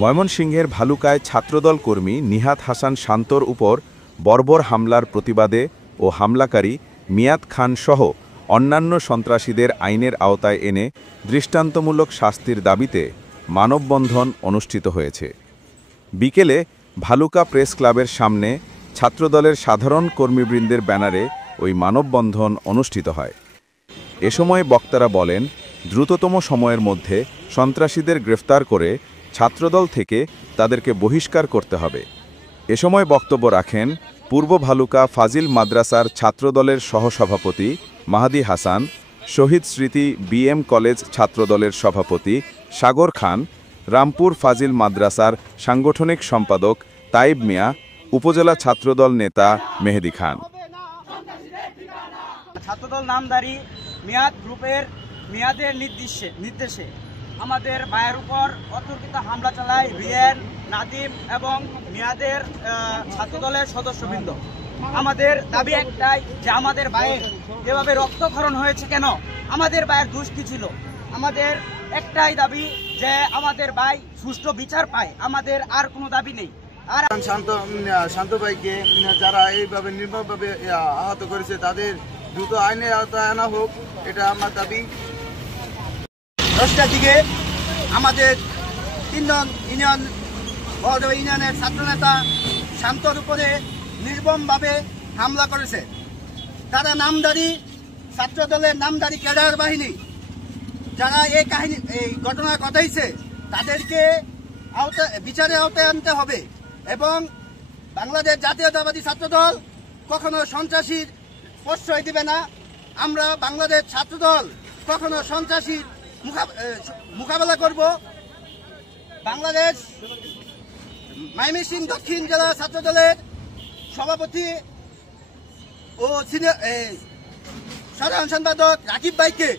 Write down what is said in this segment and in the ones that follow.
ময়মনসিংহের ভালুকায় ছাত্রদল কর্মী নিহাত হাসান শান্তর উপর বর্বর হামলার প্রতিবাদে ও হামলাকারী মিয়াদ খান সহ অন্যান্য সন্ত্রাসীদের আইনের আওতায় এনে দৃষ্টান্তমূলক শাস্তির দাবিতে মানববন্ধন অনুষ্ঠিত হয়েছে। বিকেলে ভালুকা প্রেস ক্লাবের সামনে ছাত্রদলের সাধারণ কর্মীবৃন্দের ব্যানারে ওই মানববন্ধন অনুষ্ঠিত হয়। এ সময় বক্তারা বলেন, দ্রুততম সময়ের মধ্যে সন্ত্রাসীদের গ্রেফতার করে ছাত্রদল থেকে তাদেরকে বহিষ্কার করতে হবে। এ সময় বক্তব্য রাখেন পূর্ব ভালুকা ফাজিল মাদ্রাসার ছাত্রদলের সহসভাপতি মাহাদি হাসান, শহীদ স্মৃতি বিএম কলেজ ছাত্রদলের সভাপতি সাগর খান, রামপুর ফাজিল মাদ্রাসার সাংগঠনিক সম্পাদক তাইব মিয়া, উপজেলা ছাত্রদল নেতা মেহেদি খান। ছাত্রদল নামধারী মিয়াদ গ্রুপের মিয়াদের নির্দেশে আমাদের ভাইয়ের উপর অতর্কিত হামলা চালায় রিয়ান, নাদিম এবং মিয়াদের ছাত্রদলের সদস্যবৃন্দ। আমাদের দাবি একটাই যে আমাদের ভাইয়ের এভাবে রক্তক্ষরণ হয়েছে কেন, আমাদের ভাইয়ের দোষ কি ছিল? আমাদের একটাই দাবি যে আমাদের ভাই সুষ্ঠু বিচার পায়, আমাদের আর কোনো দাবি নেই। আর শান্ত ভাইকে যারা এইভাবে নির্মমভাবে আহত করেছে তাদের দ্রুত আইনের আওতায় আনা হোক, এটা আমার দাবি। 10টার দিকে আমাদের 3 নং ইউনিয়নের ছাত্রনেতা শান্তর উপরে নির্মমভাবে হামলা করেছে। তারা নামধারী ছাত্রদলের নামধারী ক্যাডার বাহিনী যারা এই ঘটনা ঘটাইছে তাদেরকে বিচারের আওতায় আনতে হবে এবং বাংলাদেশ জাতীয়তাবাদী ছাত্রদল কখনো সন্ত্রাসীর প্রশ্রয় দিবে না। আমরা বাংলাদেশ ছাত্রদল কখনো সন্ত্রাসীর মোকাবেলা করব। বাংলাদেশ ময়মনসিংহ দক্ষিণ জেলা ছাত্রদলের সভাপতি ও সাধারণ সম্পাদক রাকিব ভাইকে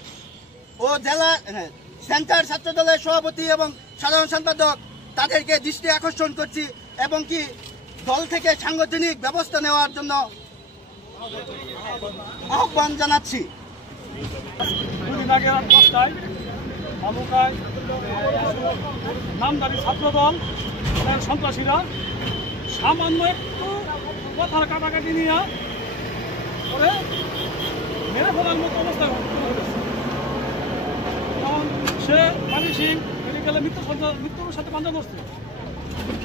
ও জেলা সেন্টার ছাত্রদলের সভাপতি এবং সাধারণ সম্পাদক তাদেরকে দৃষ্টি আকর্ষণ করছি এবং কি দল থেকে সাংগঠনিক ব্যবস্থা নেওয়ার জন্য আহ্বান জানাচ্ছি। নামধারী ছাত্রদল সন্ত্রাসীরা সামান্য একটু কথার কাটাকাটি নিয়ে করে মেরে ফেলার মতো অবস্থায় সে ময়মনসিংহ মেডিকেলে মৃত্যুর সাথে পাঞ্জা করছে।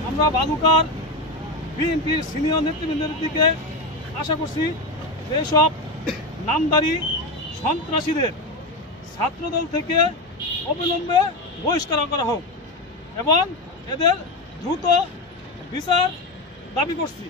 আমরা ভালুকার বিএনপির সিনিয়র নেতৃবৃন্দের দিকে আশা করছি এইসব নামধারী সন্ত্রাসীদের ছাত্রদল থেকে অবিলম্বে বহিষ্কার করা হোক এবং এদের দ্রুত বিচার দাবি করছি।